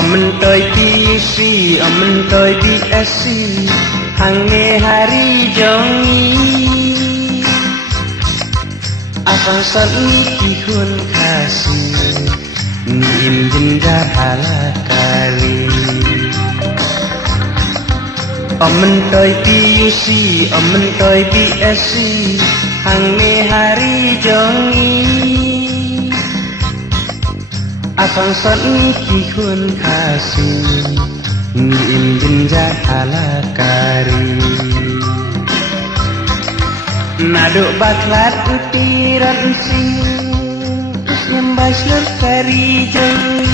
Mentoi PC, mentoi BSC, hange hari jongi. Akang sat niki kun kasih, nim jenjar halakari. Mentoi PC, mentoi BSC, hange hari jongi. Akang sat niki kun kasih, nim jenjar halakari. Naduk baklat utiran sing nyembah syukari jeng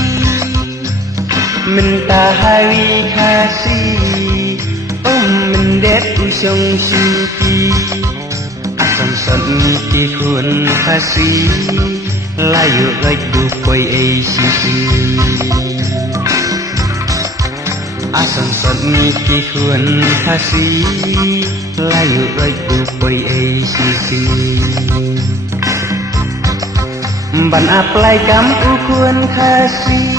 mentahawi kasih mendet usung syuki asam sanki kun kasih layu like dupoi sisi asam sanki kun kasih layu like dupoi sisi ban apply kam ukun kasih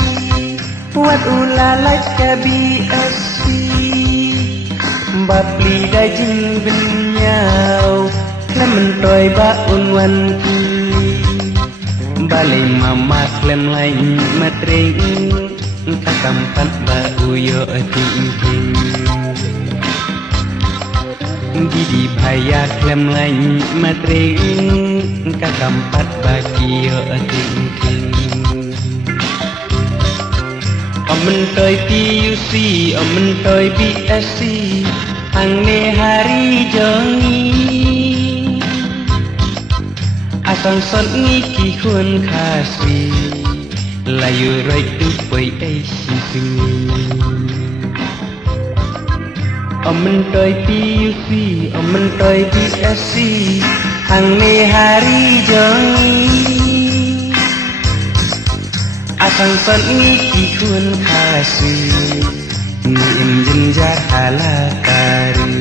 buat ulalak KBSC bapli dajing benyau klem mentoi baun wan kuli balai mama klem lain matring kakampat ba uyo tingking Gidi bhaya klem lain matring kakampat bakio tingking Mentoi TUC, mentoi BSC, hangne hari jongi. Asang sot ngiki kun kasih, layu roi dupoi sisi. Mentoi TUC, mentoi BSC, hangne hari jongi. Asang sot ngiki kun kasih, nim jenjar halakari.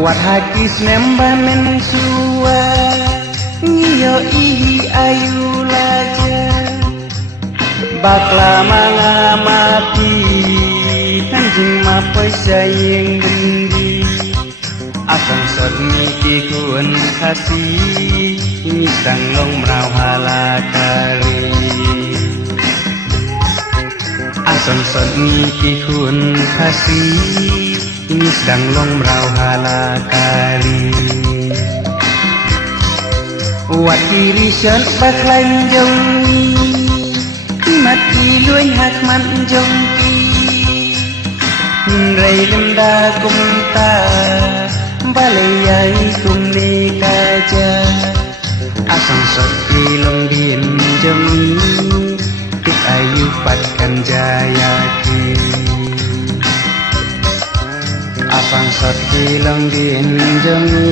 Wat hakis nembah mensua ngiyo ihi ayu laja bakla mangamati kanjing mapai sayang dendi asang sot niki kun kasih nisang long mrau halakari asang sot niki kun kasih nisang long mrau halakari wat irisan baklan jongi mati luy hak man jongki rei lemda kumta balayai kumne kaja asang sot ilong din jongi tik ayu patkan jayaki Apang sot hilang dienjongi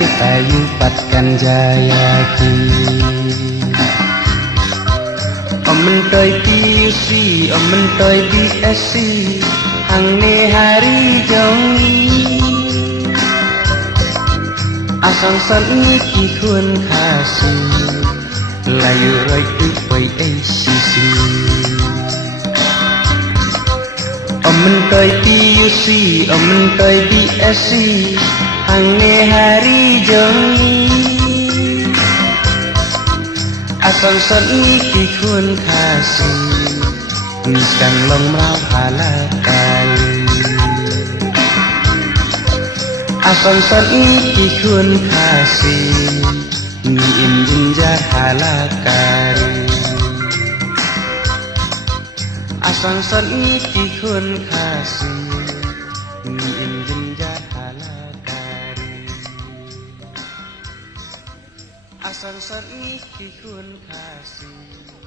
kita yupatkan jayaki mentoi TUC mentoi BSC hangne hari jongi asang sot ngiki kun kasih layu roi dupoi sisi mentoi TUC, mentoi BSC, hange hari jongi. Asal sot ngiki kun kasih, nisang long mrau halakari. Asal sot ngiki kun kasih, nim jenjar halakari. Asang sot ngiki kun kasih, nim jenjar halakari. Asang sot ngiki kun kasih.